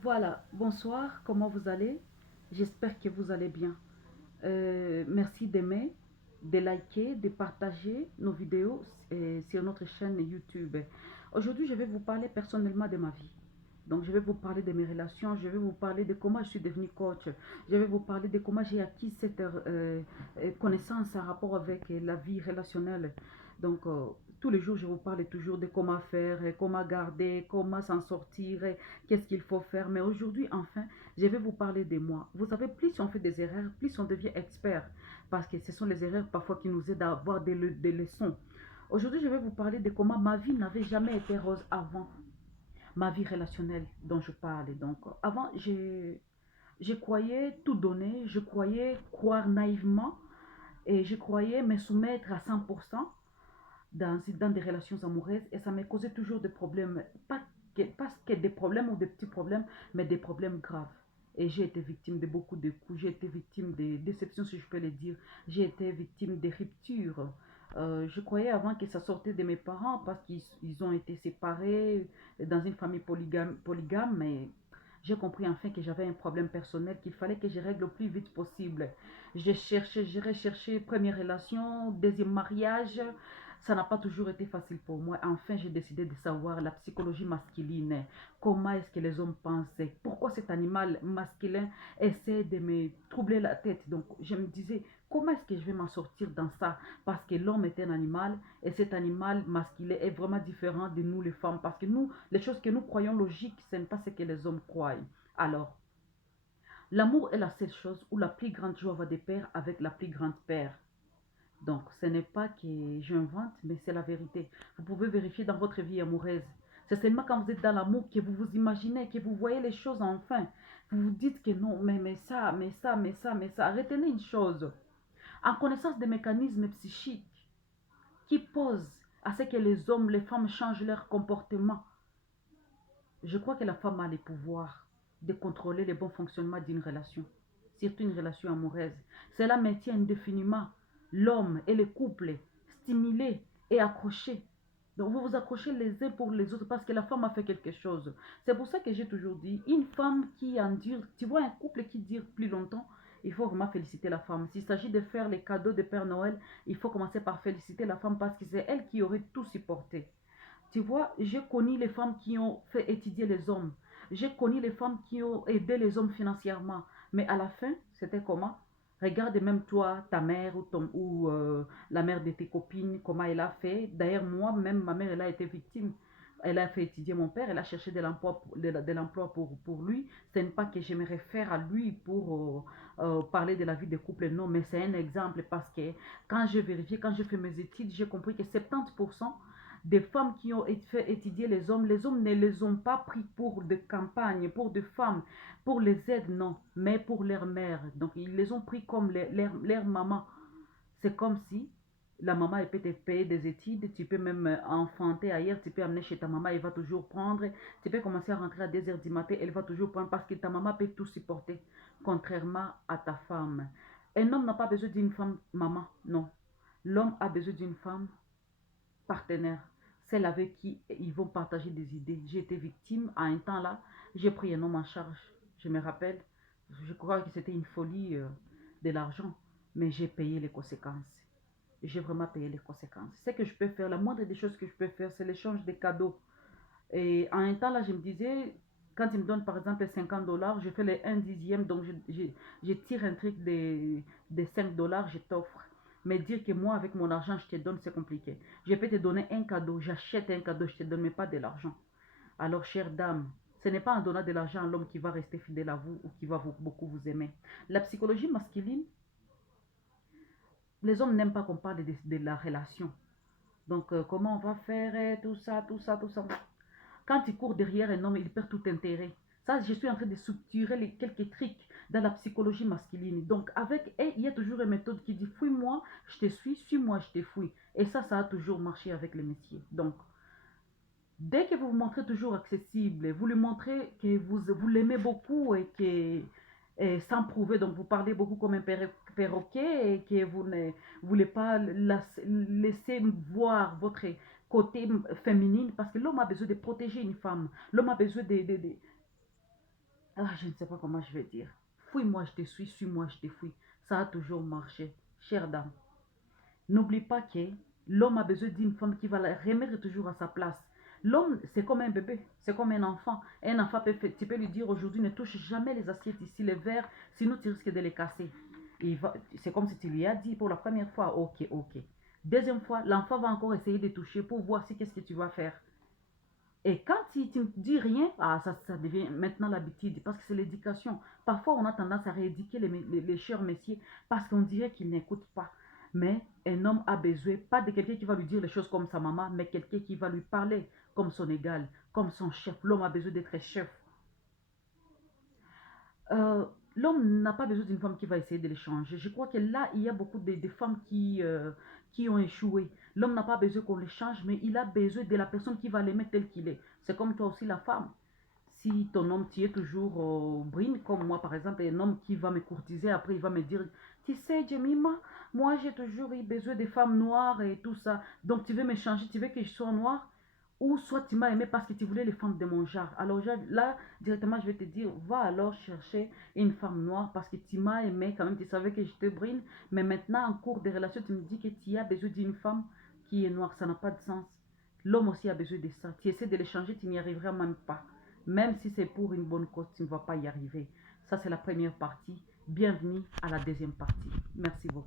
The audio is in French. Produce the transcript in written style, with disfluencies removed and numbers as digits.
Voilà, bonsoir, comment vous allez? J'espère que vous allez bien. Merci d'aimer, de liker, de partager nos vidéos sur notre chaîne YouTube. Aujourd'hui, je vais vous parler personnellement de ma vie. Donc, je vais vous parler de mes relations, je vais vous parler de comment je suis devenue coach, je vais vous parler de comment j'ai acquis cette connaissance en rapport avec la vie relationnelle. Donc, tous les jours, je vous parle toujours de comment faire, comment garder, comment s'en sortir, qu'est-ce qu'il faut faire. Mais aujourd'hui, enfin, je vais vous parler de moi. Vous savez, plus on fait des erreurs, plus on devient expert. Parce que ce sont les erreurs parfois qui nous aident à avoir des leçons. Aujourd'hui, je vais vous parler de comment ma vie n'avait jamais été rose avant. Ma vie relationnelle dont je parle. Donc, avant, je croyais tout donner, je croyais croire naïvement et je croyais me soumettre à 100% dans des relations amoureuses et ça m'a causé toujours des problèmes, pas que des problèmes ou des petits problèmes, mais des problèmes graves. Et j'ai été victime de beaucoup de coups, j'ai été victime de déceptions, si je peux le dire. J'ai été victime de ruptures. Je croyais avant que ça sortait de mes parents parce qu'ils ont été séparés dans une famille polygame, mais j'ai compris enfin que j'avais un problème personnel qu'il fallait que je règle le plus vite possible. J'ai recherché première relation, deuxième mariage, ça n'a pas toujours été facile pour moi. Enfin, j'ai décidé de savoir la psychologie masculine. Comment est-ce que les hommes pensent? Pourquoi cet animal masculin essaie de me troubler la tête? Donc, je me disais, comment est-ce que je vais m'en sortir dans ça? Parce que l'homme est un animal et cet animal masculin est vraiment différent de nous les femmes. Parce que nous, les choses que nous croyons logiques, ce n'est pas ce que les hommes croient. Alors, l'amour est la seule chose où la plus grande joie va de pair avec la plus grande paire. Donc, ce n'est pas que j'invente, mais c'est la vérité. Vous pouvez vérifier dans votre vie amoureuse. C'est seulement quand vous êtes dans l'amour que vous vous imaginez, que vous voyez les choses enfin. Vous vous dites que non, mais ça, mais ça, mais ça, mais ça. Retenez une chose. En connaissance des mécanismes psychiques qui posent à ce que les hommes, les femmes changent leur comportement, je crois que la femme a le pouvoir de contrôler le bon fonctionnement d'une relation, surtout une relation amoureuse. Cela maintient indéfiniment l'homme et le couple stimulés et accrochés. Donc vous vous accrochez les uns pour les autres parce que la femme a fait quelque chose. C'est pour ça que j'ai toujours dit, une femme qui endure, tu vois un couple qui dure plus longtemps, il faut vraiment féliciter la femme. S'il s'agit de faire les cadeaux de Père Noël, il faut commencer par féliciter la femme parce que c'est elle qui aurait tout supporté. Tu vois, j'ai connu les femmes qui ont fait étudier les hommes. J'ai connu les femmes qui ont aidé les hommes financièrement. Mais à la fin, c'était comment? Regarde même toi, ta mère ou la mère de tes copines, comment elle a fait. D'ailleurs, moi, même ma mère, elle a été victime. Elle a fait étudier mon père, elle a cherché de l'emploi pour lui. Ce n'est pas que je me réfère à lui pour parler de la vie des couples, non, mais c'est un exemple parce que quand j'ai vérifié, quand j'ai fait mes études, j'ai compris que 70% des femmes qui ont fait étudier les hommes ne les ont pas pris pour des campagnes, pour des femmes, pour les aides, non, mais pour leur mère. Donc, ils les ont pris comme leur maman. C'est comme si la maman, elle peut te payer des études, tu peux même enfanter ailleurs, tu peux amener chez ta maman, elle va toujours prendre. Tu peux commencer à rentrer à 2 heures du matin, elle va toujours prendre parce que ta maman peut tout supporter, contrairement à ta femme. Un homme n'a pas besoin d'une femme maman, non. L'homme a besoin d'une femme partenaire, celle avec qui ils vont partager des idées. J'ai été victime à un temps là, j'ai pris un homme en charge. Je me rappelle, je crois que c'était une folie de l'argent, mais j'ai payé les conséquences. J'ai vraiment payé les conséquences. Ce que je peux faire, la moindre des choses que je peux faire, c'est l'échange des cadeaux. Et en un temps là, je me disais, quand il me donne par exemple 50 $, je fais les 1/10, donc je tire un truc des 5 $, je t'offre. Mais dire que moi, avec mon argent, je te donne, c'est compliqué. Je peux te donner un cadeau, j'achète un cadeau, je ne te donne même pas de l'argent. Alors, chère dame, ce n'est pas en donnant de l'argent à l'homme qui va rester fidèle à vous ou qui va beaucoup vous aimer. La psychologie masculine, les hommes n'aiment pas qu'on parle de la relation. Donc, comment on va faire, tout ça, tout ça, tout ça. Quand il court derrière un homme, il perd tout intérêt. Ça, je suis en train de structurer quelques trucs dans la psychologie masculine. Donc, il y a toujours une méthode qui dit fouille-moi, je te suis-moi, je te fouille. Et ça a toujours marché avec les métiers. Donc, dès que vous vous montrez toujours accessible, vous lui montrez que vous l'aimez beaucoup et que sans prouver, donc vous parlez beaucoup comme un perroquet et que vous ne voulez pas laisser voir votre côté féminine parce que l'homme a besoin de protéger une femme. L'homme a besoin Ah, je ne sais pas comment je vais dire. Fouille-moi, je te suis-moi, je te fouille. Ça a toujours marché. Chère dame, n'oublie pas que l'homme a besoin d'une femme qui va la remettre toujours à sa place. L'homme, c'est comme un bébé, c'est comme un enfant. Un enfant, tu peux lui dire aujourd'hui, ne touche jamais les assiettes ici, les verres, sinon tu risques de les casser. C'est comme si tu lui as dit pour la première fois, ok, ok. Deuxième fois, l'enfant va encore essayer de toucher pour voir si qu'est-ce que tu vas faire. Et quand tu ne dis rien, ah, ça devient maintenant l'habitude, parce que c'est l'éducation. Parfois, on a tendance à rééduquer les chers messieurs parce qu'on dirait qu'ils n'écoutent pas. Mais un homme a besoin, pas de quelqu'un qui va lui dire les choses comme sa maman, mais quelqu'un qui va lui parler comme son égal, comme son chef. L'homme a besoin d'être chef. Euh, L'homme n'a pas besoin d'une femme qui va essayer de l'échanger. Je crois que là, il y a beaucoup de femmes qui ont échoué. L'homme n'a pas besoin qu'on l'échange, mais il a besoin de la personne qui va l'aimer tel qu'il est. C'est comme toi aussi, la femme. Si ton homme, tu es toujours brune, comme moi par exemple, un homme qui va me courtiser, après il va me dire, tu sais, Jemima, moi j'ai toujours eu besoin des femmes noires et tout ça. Donc tu veux me changer, tu veux que je sois noire? Ou soit tu m'as aimé parce que tu voulais les femmes de mon genre. Alors là, directement, je vais te dire, va alors chercher une femme noire parce que tu m'as aimé quand même, tu savais que j'étais brune. Mais maintenant, en cours de relation, tu me dis que tu as besoin d'une femme qui est noire. Ça n'a pas de sens. L'homme aussi a besoin de ça. Tu essaies de les changer, tu n'y arriveras même pas. Même si c'est pour une bonne cause, tu ne vas pas y arriver. Ça, c'est la première partie. Bienvenue à la deuxième partie. Merci beaucoup.